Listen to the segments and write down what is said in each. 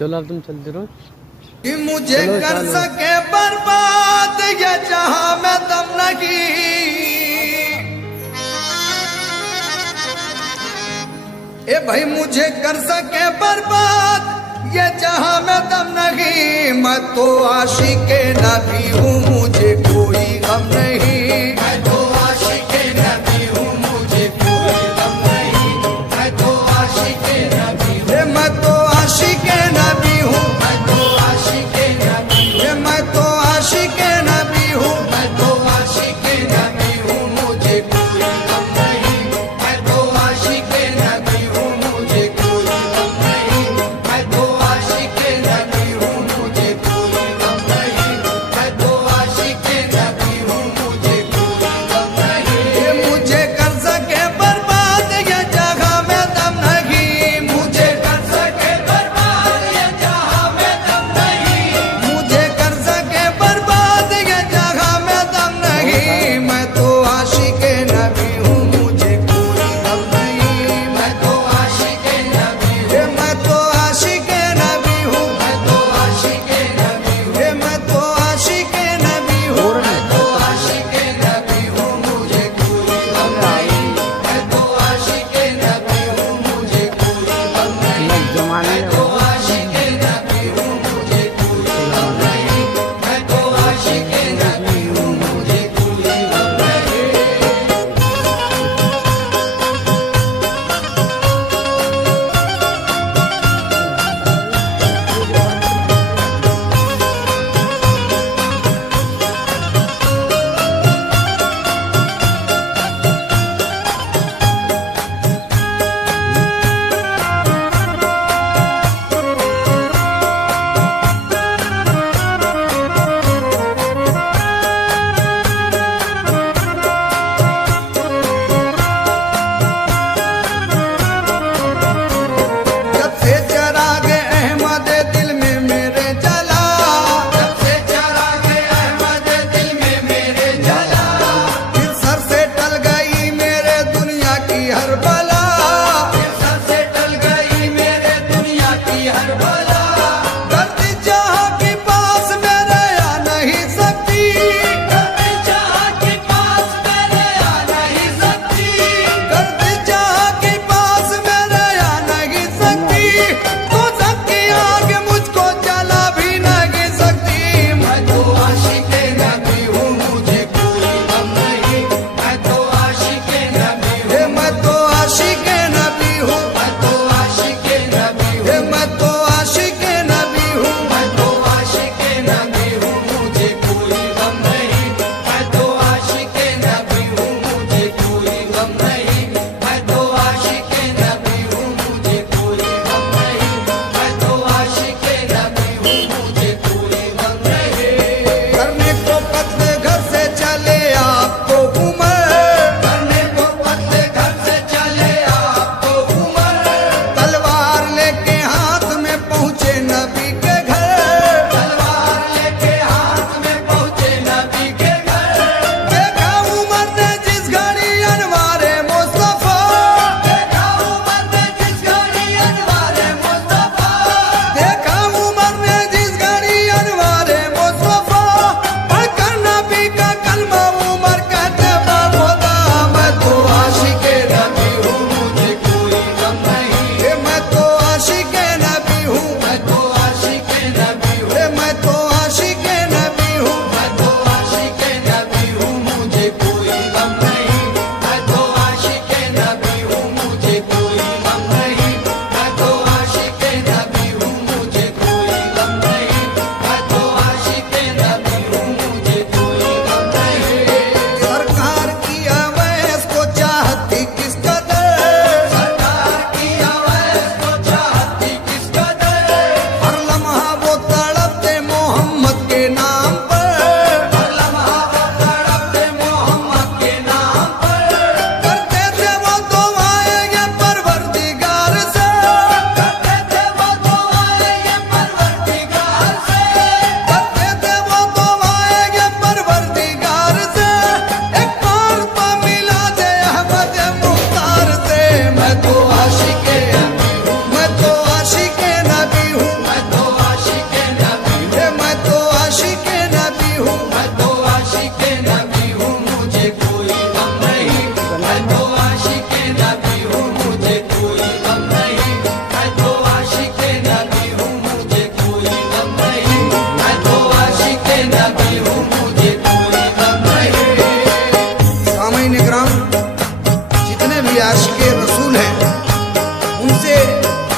चलो अब तुम चलते रहो कि मुझे कर सके बर्बाद ये जहां में दम नहीं। ए भाई मुझे कर सके बर्बाद ये जहां में दम नहीं। मैं तो आशिक़े नबी हूँ मुझे कोई गम नहीं। मैं तो आशिक़े नबी हूँ मुझे कोई गम नहीं। मैं तो आशिक़े नबी हूँ। मैं तो आशिक़े नबी हूँ। मैं तो आशिक़े नबी हूँ। मैं तो आशिक़े नबी हूँ। मैं तो आशिक़े नबी हूँ मुझे कोई गम नहीं। मैं तो आशिक़े नबी हूँ मुझे कोई गम नहीं। मैं तो आशिक़े नबी हूँ मुझे कोई गम नहीं। मैं तो आशिक़े नबी हूँ मुझे कोई गम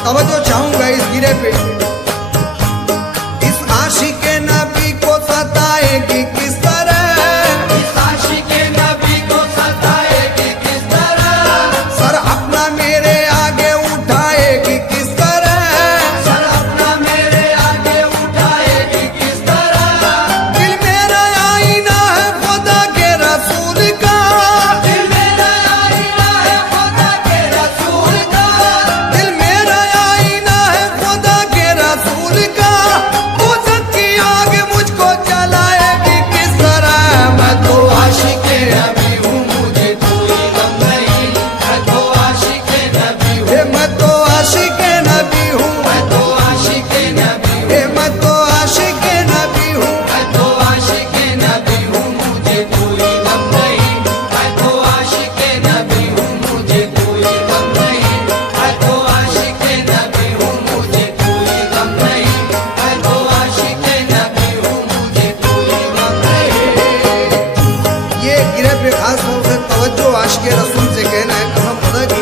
तवज्जो चाहूंगा इस गिरे पे। इस आशिक़े नबी को सताएगी किस तरह, इस आशिक़े नबी को सताएगी किस तरह, सर अपना मेरे आगे उठाएगी किस तरह, सर अपना मेरे आगे उठाएगी किस तरह। दिल मेरा आईना है खुदा के रसूल का, दिल मेरा आईना है खुदा के रसूल का, दिल मेरा आईना है खुदा के रसूल का। दोज़ख की आग मुझको जलाएगी किस तरह, मैं तो आशिक़े नबी हूँ मुझे कोई गम नहीं, मैं तो आशिक़े नबी हूँ, मैं तो आशिक़े नबी हूँ, मैं तो आशिक़े नबी हूँ, मैं तो आशिक़े नबी हूँ। मैं तो आशिक़े नबी हूँ मुझे कोई गम नहीं, मैं तो आशिक़े नबी हूँ मुझे कोई गम नहीं, मैं तो आशिक़े नबी हूँ मुझे कोई गम नहीं, मैं तो आशिक़े नबी हूँ मुझे कोई गम नहीं। ये गिरे पे खास तौर से तवज्जो आशिक़े रसूल से कहना है कसम खुदा की।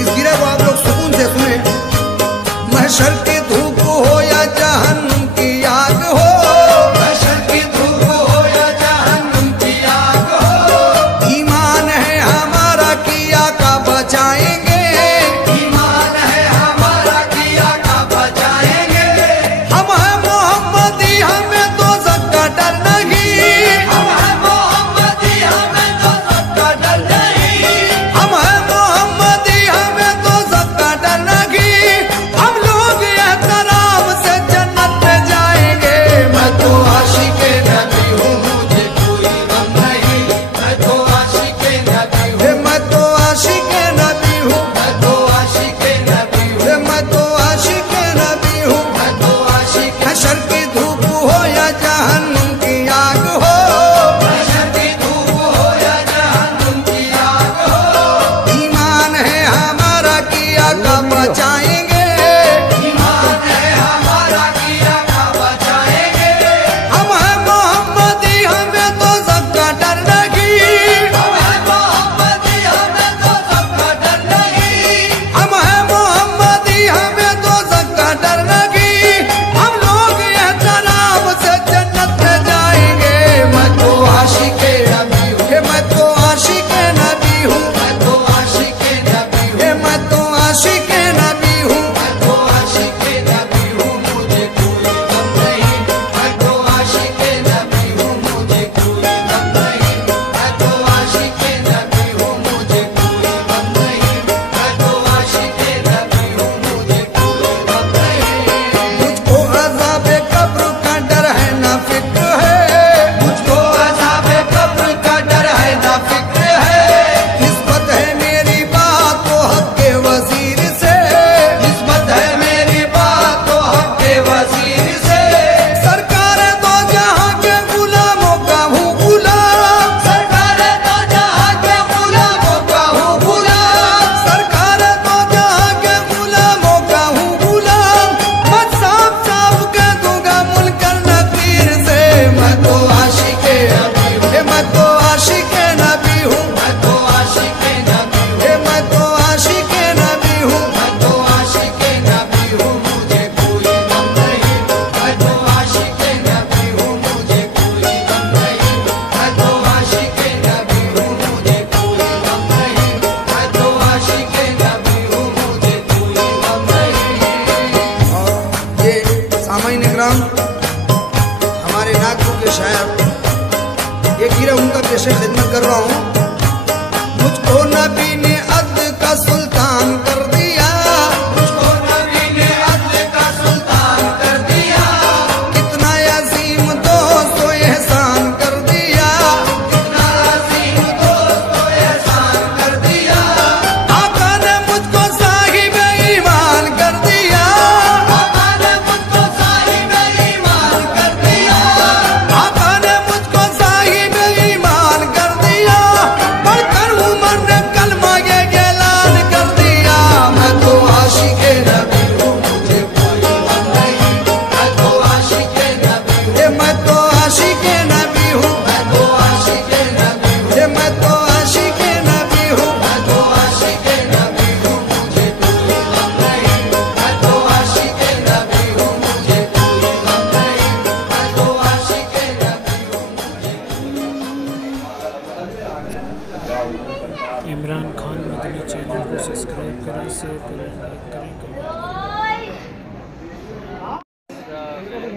इस गिरे को आप लोग सुकून से सुने। महशर की धूप हो या जहन्नुम की आग हो, महशर की धूप हो या जहन्नुम की आग हो, ईमान है हमारा किया का बचाएंगे, ईमान है हमारा किया का बचाएंगे। हम हैं मोहम्मदी हमें दोज़ख का डर नहीं, हम हैं मोहम्मदी हमें दोज़ख का डर नहीं, हम हैं मोहम्मदी हमें दोज़ख का डर नहीं। हम लोग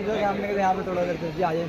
इधर सामने के यहाँ पे थोड़ा देर जी आ जाए।